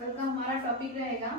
कल का हमारा टॉपिक रहेगा,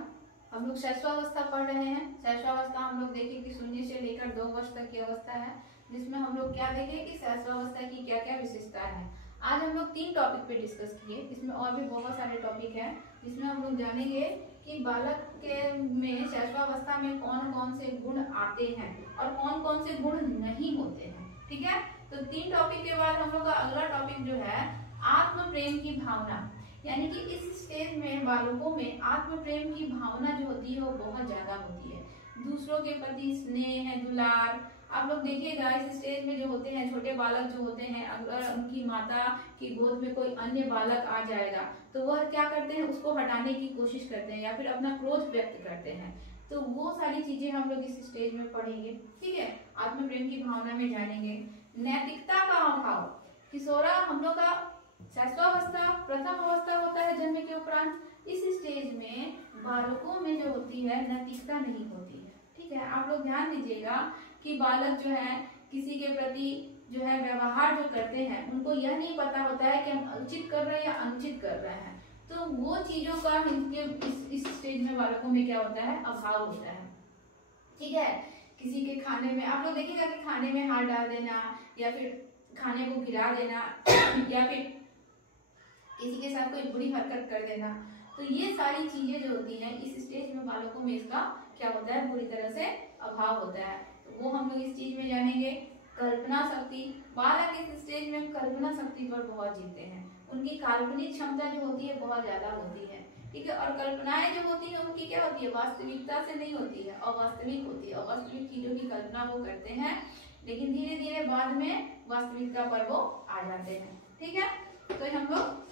हम लोग शैशवावस्था पढ़ रहे हैं। शैशवावस्था हम लोग देखें कि शून्य से लेकर 2 वर्ष तक की अवस्था है, जिसमें हम लोग क्या देखें कि शैशवावस्था की क्या क्या विशेषता है। आज हम लोग 3 टॉपिक पे डिस्कस किए, इसमें और भी बहुत सारे टॉपिक हैं जिसमें हम लोग जानेंगे कि बालक के में शैशवावस्था में कौन कौन से गुण आते हैं और कौन कौन से गुण नहीं होते हैं। ठीक है, तो 3 टॉपिक के बाद हम लोग का अगला टॉपिक जो है आत्म प्रेम की भावना, यानी कि इस स्टेज में बालकों में आत्म प्रेम की भावना जो होती है वो बहुत ज्यादा होती है। दूसरों के प्रति स्नेह है, दुलार। आप लोग देखिएगा इस स्टेज में जो होते हैं छोटे बालक जो होते हैं, अगर उनकी माता की गोद में कोई अन्य बालक आ जाएगा तो वह क्या करते हैं, उसको हटाने की कोशिश करते हैं या फिर अपना क्रोध व्यक्त करते हैं। तो वो सारी चीजें हम लोग इस स्टेज में पढ़ेंगे। ठीक है, आत्म प्रेम की भावना में जानेंगे। नैतिकता का अभाव, किशोरा हम लोग का शैशवावस्था प्रथम अवस्था होता है जन्म के उपरांत। इस स्टेज में बालकों में जो होती है नैतिकता नहीं होती है। ठीक है, आप लोग ध्यान दीजिएगा कि बालक जो है किसी के प्रति जो है व्यवहार जो करते हैं उनको यह नहीं पता होता है कि हम उचित कर रहे हैं या अनुचित कर रहे हैं। तो वो चीजों का इनके इस स्टेज में बालकों में क्या होता है, अभाव होता है। ठीक है, किसी के खाने में आप लोग देखिएगा कि खाने में हाथ डाल देना या फिर खाने को गिरा देना या फिर किसी के साथ कोई बुरी हरकत कर देना, तो ये सारी चीजें जो होती हैं इस स्टेज में बालकों में इसका क्या होता है, पूरी तरह से अभाव होता है। तो वो हम लोग इस चीज में जानेंगे। कल्पना शक्ति, बालक इस स्टेज में कल्पना शक्ति पर बहुत जीतते हैं, उनकी काल्पनिक क्षमता जो होती है बहुत ज्यादा होती है। ठीक है, और कल्पनाएं जो होती है उनकी क्या होती है, वास्तविकता से नहीं होती है, अवास्तविक होती है। अवास्तविक चीजों की कल्पना वो करते हैं लेकिन धीरे धीरे बाद में वास्तविकता पर वो आ जाते हैं। ठीक है, तो हम लोग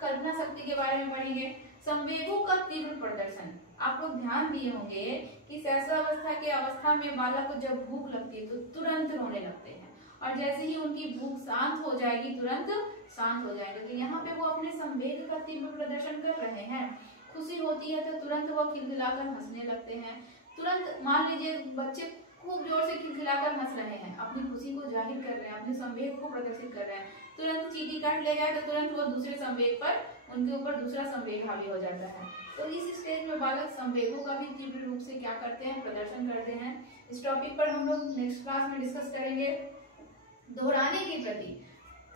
कल्पना शक्ति के बारे में पढ़ेंगे। संवेगों का तीव्र प्रदर्शन, आप लोग ध्यान दिए होंगे कि शैशवावस्था के अवस्था में बालक को जब भूख लगती है तो तुरंत रोने लगते हैं और जैसे ही उनकी भूख शांत हो जाएगी तुरंत शांत हो जाएगा। तो यहाँ पे वो अपने संवेग का तीव्र प्रदर्शन कर रहे हैं। खुशी होती है तो तुरंत वो खिलखिलाकर हंसने लगते हैं। तुरंत मान लीजिए बच्चे खूब जोर से खिलखिलाकर हंस रहे हैं, अपनी खुशी को जाहिर कर रहे हैं, अपने संवेग को प्रदर्शित कर रहे हैं। तुरंत चींटी काट ले जाए तो तुरंत वो दूसरे संवेग पर उनके ऊपर दूसरा संवेग हावी हो जाता है। तो इस स्टेज में बालक संवेगों का भी तीव्र रूप से क्या करते हैं, प्रदर्शन करते हैं। इस टॉपिक पर हम लोग नेक्स्ट क्लास में डिस्कस करेंगे। दोहराने की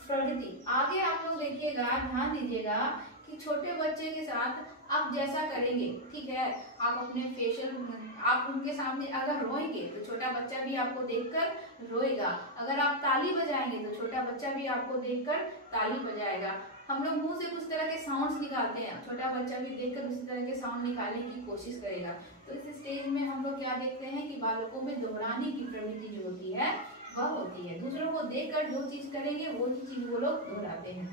प्रवृत्ति, आगे आप लोग देखिएगा, ध्यान दीजिएगा कि छोटे बच्चे के साथ आप जैसा करेंगे, ठीक है, आप अपने फेशियल आप उनके सामने अगर रोएंगे तो छोटा बच्चा भी आपको देखकर रोएगा। अगर आप ताली बजाएंगे तो छोटा बच्चा भी आपको देखकर ताली बजाएगा। हम लोग मुंह से कुछ तरह के साउंड्स निकालते हैं, छोटा बच्चा भी देखकर उसी तरह के साउंड निकालने की कोशिश करेगा। तो इस स्टेज में हम लोग क्या देखते हैं कि बालकों में दोहराने की प्रवृत्ति जो होती है वह होती है। दूसरों को देखकर जो चीज करेंगे वो चीज वो लोग दोहराते हैं।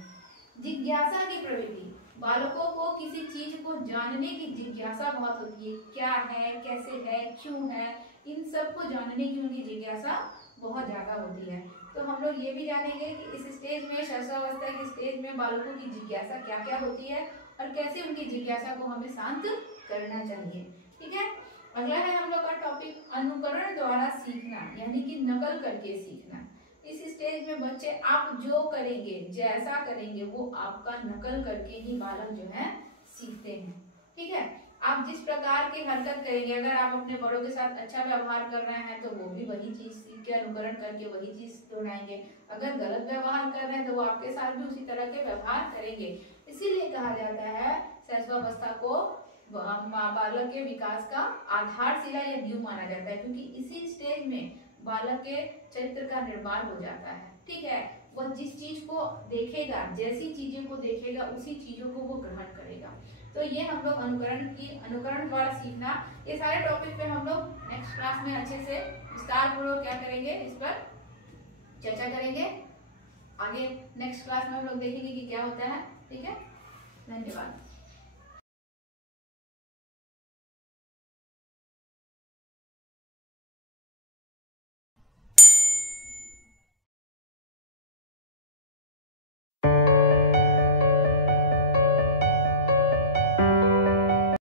जिज्ञासा की प्रवृत्ति, बालकों को किसी चीज को जानने की जिज्ञासा बहुत होती है, क्या है, कैसे है, क्यों है, इन सब को जानने की उनकी जिज्ञासा बहुत ज्यादा होती है। तो हम लोग ये भी जानेंगे कि इस स्टेज में शैशवावस्था के स्टेज में बालकों की जिज्ञासा क्या क्या होती है और कैसे उनकी जिज्ञासा को हमें शांत करना चाहिए। ठीक है, अगला है हम लोग का टॉपिक अनुकरण द्वारा सीखना, यानी कि नकल करके सीखना। इस स्टेज में बच्चे आप जो करेंगे, जैसा करेंगे, वो आपका नकल करके ही बालक जो है सीखते हैं। ठीक है, आप जिस प्रकार की हरकत करेंगे, अगर आप अपने बड़ों के साथ अच्छा व्यवहार कर रहे हैं तो वो भी वही चीज सीख के अनुकरण करके वही चीज दोहराएंगे। अगर गलत व्यवहार कर रहे हैं तो वो आपके साथ भी उसी तरह के व्यवहार करेंगे। इसीलिए कहा जाता है शैशवावस्था को बालक के विकास का आधारशिला या नींव माना जाता है, क्योंकि इसी स्टेज में बालक के चरित्र का निर्माण हो जाता है। ठीक है, वह जिस चीज को देखेगा, जैसी चीजों को देखेगा उसी चीजों को वो ग्रहण करेगा। तो ये हम लोग अनुकरण द्वारा सीखना, ये सारे टॉपिक पे हम लोग नेक्स्ट क्लास में अच्छे से विस्तार पूर्वक क्या करेंगे, इस पर चर्चा करेंगे। आगे नेक्स्ट क्लास में हम लोग देखेंगे कि क्या होता है। ठीक है, धन्यवाद।